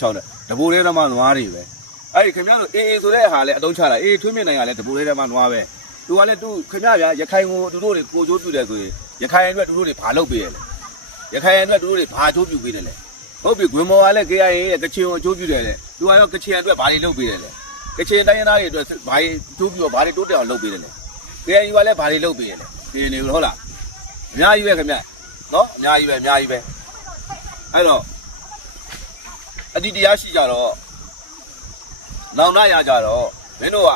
ချောင်းတယ်တပူလေးတော့မှနွားတွေပဲအဲ့ဒီခင်ဗျားတို့အေးအေးဆိုတဲ့ဟာလဲအတုံးချတာအေးထွေးမြင့်နိုင်ကလည်းတပူလေးတော့မှနွားပဲသူကလည်းသူခင်ဗျားဗျာရခိုင်ကိုသူတို့တွေကိုကြိုးပြတယ်ဆိုရင်ရခိုင်အတွက်သူတို့တွေဘာလုပ်ပေးရလဲရခိုင်အတွက်သူတို့တွေဘာကြိုးပြပေးတယ်လဲဟုတ်ပြီဂွင်မော်ကလည်း KIA ရဲ့ကချင်ကိုကြိုးပြတယ်လေသူကတော့ကချင်အတွက်ဘာတွေလုပ်ပေးတယ်လဲကချင်တိုင်းရင်းသားတွေအတွက်ဘာတွေကြိုးပြတော့ဘာတွေတိုးတက်အောင်လုပ်ပေးတယ်လဲ KIA ကလည်းဘာတွေလုပ်ပေးရလဲဒီနေဟုတ်လားအများကြီးပဲခင်ဗျနော်အများကြီးပဲအများကြီးပဲအဲ့တော့ အတိတရားရှိကြတော့နောင်နာရကြတော့မင်းတို့က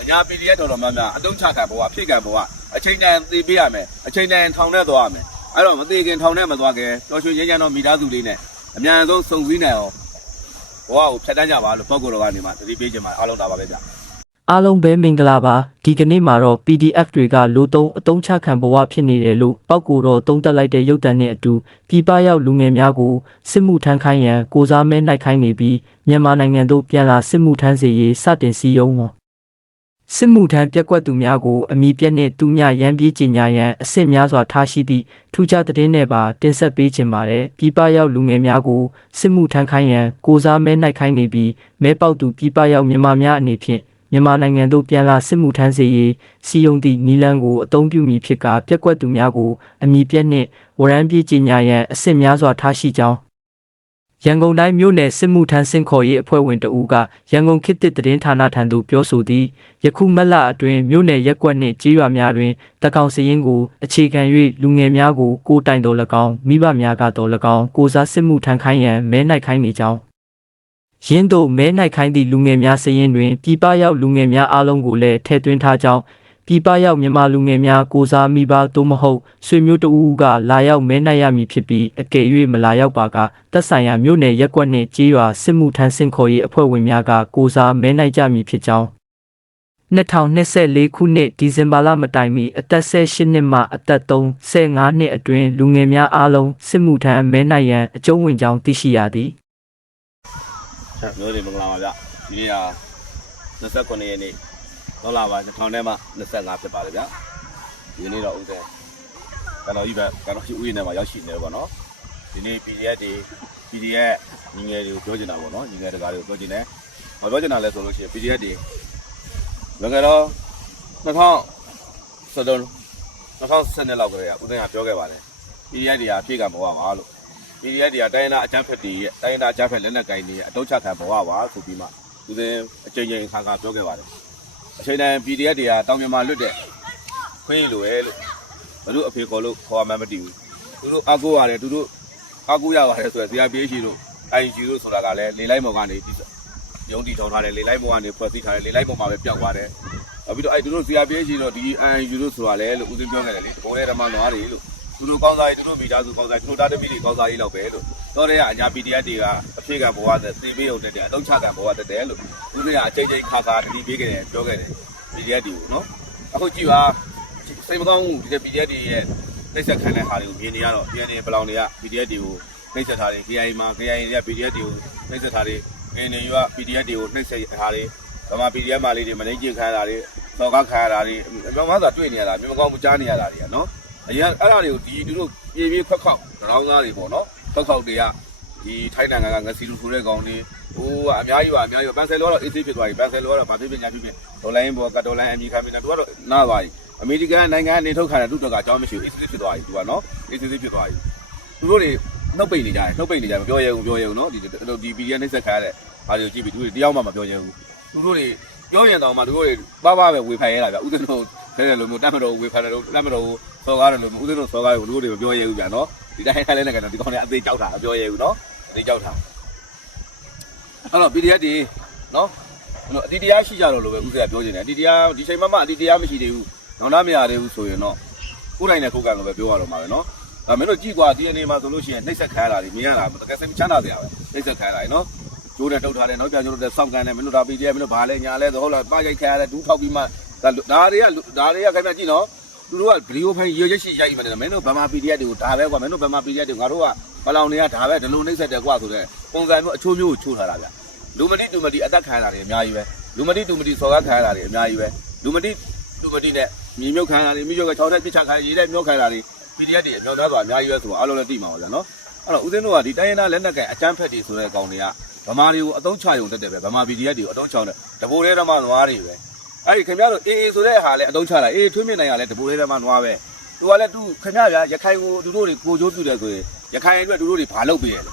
အညာ PDF တော်တော်များများအတုံးချခံဘဝဖြစ်ခံဘဝအချိန်တန်သေပေးရမယ်အချိန်တန်ထောင်ထဲသွားရမယ်အဲ့တော့မသေးခင်ထောင်ထဲမသွားခင်တော်ရွှေရင်းချမ်းတော်မိသားစုလေးနဲ့အမြန်ဆုံးစုံစည်းနိုင်အောင်ဘဝကိုဖြတ်တန်းကြပါလို့ပုံကိုယ်တော်ကနေမှတတိပေးချင်ပါအားလုံးတာပါပဲဗျာ အားလုံးပဲမင်္ဂလာပါဒီကနေ့မှာတော့ PDF တွေကလိုသုံးအတုံးချခံဘဝဖြစ်နေတယ်လို့ပောက်ကိုတော့သုံးသက်လိုက်တဲ့ရုပ်တံနဲ့အတူပြည်ပရောက်လူငယ်များကိုစစ်မှုထမ်းခိုင်းရန်ကိုစားမဲနှိုက်ခိုင်းနေပြီးမြန်မာနိုင်ငံသို့ပြန်လာစစ်မှုထမ်းစေရေးစတင်စည်းရုံးဝန်စစ်မှုထမ်းပြက်ကွက်သူများကိုအမိပြက်နဲ့တူမြရန်ပြေးကျင်ညာရန်အစ်စ်များစွာထားရှိသည့်ထူးခြားသတင်းနဲ့ပါတင်ဆက်ပေးခြင်းပါတယ်ပြည်ပရောက်လူငယ်များကိုစစ်မှုထမ်းခိုင်းရန်ကိုစားမဲနှိုက်ခိုင်းနေပြီးမဲပေါက်သူပြည်ပရောက်မြန်မာများအနေဖြင့် မြန်မာနိုင်ငံသို့ပြန်လာစစ်မှုထမ်းစေရေးစီယုံသည့်နီလန်းကိုအသုံးပြုမည်ဖြစ်ကာပြက်ကွက်သူများကိုအမိပြက်နှင့်ဝရမ်းပြေးကြီးညာရန်အစစ်များစွာထားရှိကြောင်းရန်ကုန်တိုင်းမြို့နယ်စစ်မှုထမ်းစင်ခေါ်ရေးအဖွဲ့ဝင်တဦးကရန်ကုန်ခေတ်သစ်သတင်းဌာနထံသို့ပြောဆိုသည်ယခုမက်လအတွင်းမြို့နယ်ရက်ကွက်နှင့်ကြေးရွာများတွင်တကောင်စရင်ကိုအခြေခံ၍လူငယ်များကိုကိုယ်တိုင်တော်၎င်းမိဘများကတော်၎င်းကိုစားစစ်မှုထမ်းခိုင်းရန်မဲနိုင်ခိုင်းနေကြောင်း ရင်းတို့မဲနိုင်ခိုင်းသည့်လူငယ်များစရင်တွင်ပြည်ပရောက်လူငယ်များအားလုံးကိုလည်းထည့်သွင်းထားကြောင်းပြည်ပရောက်မြန်မာလူငယ်များကိုစားမိပါသို့မဟုတ်ဆွေမျိုးတဦးကလာရောက်မဲနိုင်ရမည်ဖြစ်ပြီးအကယ်၍မလာရောက်ပါကသက်ဆိုင်ရာမြို့နယ်ရက်ကွက်နှင့်ကြေးရွာစစ်မှုထမ်းစင်ခေါ်ရေးအဖွဲ့ဝင်များကကိုစားမဲနိုင်ကြမည်ဖြစ်ကြောင်း2024ခုနှစ်ဒီဇင်ဘာလမတိုင်မီအသက်18နှစ်မှအသက်3 15နှစ်အတွင်းလူငယ်များအားလုံးစစ်မှုထမ်းမဲနိုင်ရန်အကျုံးဝင်ကြောင်းသိရှိရသည် မျိုးတွေမင်္ဂလာပါဗျဒီနေ့ဟာ29ရက်နေ့ဒေါ်လာပါ2000ထဲမှာ25ဖြစ်ပါတယ်ဗျဒီနေ့တော့ဦးတဲ့ကတော်ကြီးပဲကတော်ကြီးဦးရင်းထဲမှာရောက်ရှိနေတယ်ပေါ့နော်ဒီနေ့ PDF တွေ PDF ညီငယ်တွေကိုပြောချင်တာပေါ့နော်ညီငယ်တကာတွေကိုပြောချင်တယ်ဟောပြောချင်တာလဲဆိုလို့ရှိရင် PDF တွေလောကတော့2013 2012လောက်ကလေးကဦးသိန်းကပြောခဲ့ပါတယ် PDF တွေဟာဖြည့်ကံပေါ်ပါပါလို့ PDF တွေကတိုင်းရင်းသားအကြမ်းဖက်တွေရဲ့တိုင်းရင်းသားအကြမ်းဖက်လက်နက်ကိုင်တွေရဲ့အတုံးချခံဘဝပါဆိုပြီးမှသူစင်အချိန်ချင်းခါခါပြောခဲ့ပါတယ်အချိန်တိုင်း PDF တွေကတောင်မြန်မာလွတ်တဲ့ခွင့်ရလိုရဲ့လို့ဘလို့အဖေခေါ်လို့ခေါ်မှမတည်ဘူးသူတို့အကူရတယ်သူတို့အကူရပါတယ်ဆိုရယ် CRPH တို့ IG တို့ဆိုတာကလည်းလေလိုက်မော်ကနေဒီရုံးတီထောင်ထားတယ်လေလိုက်မော်ကနေဖွဲ့စည်းထားတယ်လေလိုက်မော်မှာပဲပြောက်သွားတယ်နောက်ပြီးတော့အဲ့သူတို့ CRPH တို့ဒီ IG တို့ဆိုတာလည်းလို့ဦးစင်းပြောခဲ့တယ်လေဘုံထဲဓမ္မနွားတွေလို့ သူတို့ကောင်းစားရေးသူတို့မိသားစုကောင်းစားသူတို့တာတပီတွေကောင်းစားရေးလောက်ပဲလို့တော့တဲ့အညာ PDF တွေကအဖေကဘဝသက်သေပေးုံတက်တယ်အတော့ချကဘဝတက်တယ်လို့သူတွေကအချိန်ချင်းခါခါတတိပေးခဲ့တယ်ပြောခဲ့တယ် PDF တွေကိုနော်အခုကြည့်ပါစိတ်မကောင်းဘူးဒီ PDF တွေရဲ့နှိပ်စက်ခံတဲ့ဟာတွေကိုမြင်နေရတော့ DNA ဘလောင်တွေက PDF တွေကိုနှိပ်စက်ထားတယ် KIA မှာ KIA တွေက PDF တွေကိုနှိပ်စက်ထားတယ် NU က PDF တွေကိုနှိပ်စက်ထားတယ်ဗမာ PDF မာလေးတွေမနှိမ့်ကျင်ခံရတာတွေသောကခံရတာတွေအမှန်မှန်သာတွေ့နေရတာမြင်မကောင်းဘူးကြားနေရတာတွေကနော် အရင်အဲ့ဒါတွေကိုဒီသူတို့ပြေးပြေးခွက်ခောက်တောင်းသားတွေပေါ့နော်ခွက်ခောက်တွေကဒီထိုင်းနိုင်ငံကငစီလူဆိုတဲ့ကောင်တွေဟိုကအများကြီးပါအများကြီးပန်ဆယ်လောတော့အေးဆေးဖြစ်သွားပြီပန်ဆယ်လောကတော့ဗာဖြစ်ဖြစ်ညာဖြစ်ဖြစ်ဒေါ်လာရင်းဘောကဒေါ်လာအမေရိကန်ပြည်နယ်သူကတော့နားသွားပြီအမေရိကန်နိုင်ငံကနေထုတ်ခံတဲ့သူတို့ကအကြောင်းမရှိဘူးအေးဆေးဖြစ်သွားပြီသူကနော်အေးဆေးဖြစ်သွားပြီသူတို့တွေနှုတ်ပိတ်နေကြတယ်နှုတ်ပိတ်နေကြတယ်မပြောရဘူးပြောရဘူးနော်ဒီဒီ PDF နှိမ့်ဆက်ခါရတဲ့ဘာတွေကိုကြည့်ပြီးသူတွေတယောက်မှမပြောရဘူးသူတို့တွေ ပြောရင်တော့မှသူတို့တွေပါပါပဲဝေဖန်ရတာဗျဥဒ္ဒနောလဲတယ်လို့မျိုးတတ်မတော်ဝေဖန်တယ်လို့တတ်မတော်စော်ကားတယ်လို့ဦးသိန်းတို့စော်ကားတယ်လို့တို့တွေမပြောရဘူးဗျာနော်ဒီတိုင်းထိုင်လိုက်နေကတော့ဒီကောင်တွေအသေးကြောက်တာမပြောရဘူးနော်အသေးကြောက်တာအဲ့တော့ PDF တွေနော်အဲ့တော့အတီတရားရှိကြတော့လို့ပဲဦးစေကပြောနေတယ်အတီတရားဒီချိန်မှမှအတီတရားမရှိသေးဘူးနောင်တမရသေးဘူးဆိုရင်တော့ကိုယ်တိုင်နဲ့ကိုယ်ကံလို့ပဲပြောရတော့မှာပဲနော်အဲမင်းတို့ကြည့်ကွာ DNA မှာဆိုလို့ရှိရင်နှိမ့်ဆက်ခံရတာတွေမြင်ရတာတကယ်စိတ်ချမ်းသာစရာပဲနှိမ့်ဆက်ခံရတာနော် ကျိုးတဲ့တုတ်ထားတယ်နောက်ပြန်ကျိုးတဲ့စောင့်ကန်တယ်မင်းတို့ဒါ PDF မင်းတို့ဘာလဲညာလဲဆိုဟုတ်လားပါရိုက်ခံရတယ်ဒူးထောက်ပြီးမှဒါတွေကဒါတွေကခင်ဗျကြည့်နော်သူတို့ကဗီဒီယိုဖိုင်ရွေရက်ရှိရိုက်မှတယ်မင်းတို့ဗမာ PDF တွေကိုဒါပဲကွာမင်းတို့ဗမာ PDF တွေငါတို့ကပလောင်တွေကဒါပဲဒလုံနှိမ့်ဆက်တယ်ကွာဆိုတဲ့ပုံစံမျိုးအချိုးမျိုးကိုချိုးထားတာဗျလူမတိတူမတိအသက်ခံရတာတွေအများကြီးပဲလူမတိတူမတိစော်ကားခံရတာတွေအများကြီးပဲလူမတိတူမတိနဲ့မြေမြုပ်ခံရတာတွေမြေမြုပ်က6တက်ပြစ်ချခံရရေးတဲ့မြုပ်ခံရတာတွေ PDF တွေအများသားစွာအများကြီးပဲဆိုတော့အားလုံးလည်းသိမှာပါဗျာနော်အဲ့တော့ဦးသိန်းတို့ကဒီတိုင်းရင်းသားလက်နက်ကန်အကြမ်းဖက်တွေဆိုတဲ့ကောင်တွေက ဗမာတွေကိုအတုံးချရုံတက်တယ်ပဲဗမာ PDF တွေကိုအတုံးချောင်းတယ်တပိုးထဲဓမ္မနွားတွေပဲအဲ့ဒီခင်ဗျားတို့အေးအေးဆိုတဲ့ဟာလည်းအတုံးချတာအေးထွေးမြင့်နိုင်ရလဲတပိုးထဲဓမ္မနွားပဲသူကလည်းသူခင်ဗျားဗျာရခိုင်ကိုသူတို့တွေကိုကြိုးပြတယ်ဆိုရင်ရခိုင်အတွက်သူတို့တွေဘာလုပ်ပေးရလဲ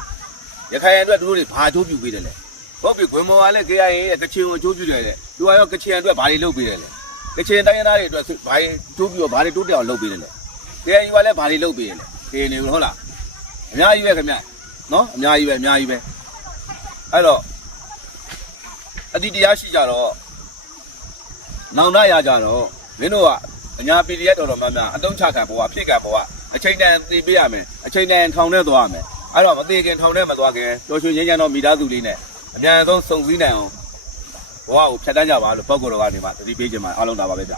ရခိုင်အတွက်သူတို့တွေဘာကြိုးပြပေးတယ်လဲဟုတ်ပြီခွေမောကလည်း KIA ရဲ့ကချင်ကိုကြိုးပြတယ်လေသူကရောကချင်အတွက်ဘာတွေလုပ်ပေးတယ်လဲကချင်တိုင်းရင်းသားတွေအတွက်ဘာတွေကြိုးပြဘာတွေတိုးတက်အောင်လုပ်ပေးတယ်လဲ KIA ကလည်းဘာတွေလုပ်ပေးရလဲ KNA ဟုတ်လားအများကြီးပဲခင်ဗျာနော်အများကြီးပဲအများကြီးပဲ အဲ့တော့အတိတရားရှိကြတော့နောင်တရကြတော့မင်းတို့ကအညာ PDF တော်တော်များများအတုံးချခံဘဝဖြစ်ခံဘဝအချိန်တန်သိပေးရမယ်အချိန်တန်ထောင်ထဲသွားရမယ်အဲ့တော့မသေးခင်ထောင်ထဲမသွားခင်ကြော်ရွှေငင်းချမ်းတော့မိသားစုလေးနဲ့အများဆုံးစုံစည်းနိုင်အောင်ဘဝကိုဖြတ်တန်းကြပါလို့ပောက်ကိုတော်ကနေမှသတိပေးခြင်းမှာအားလုံးတာပါပဲဗျ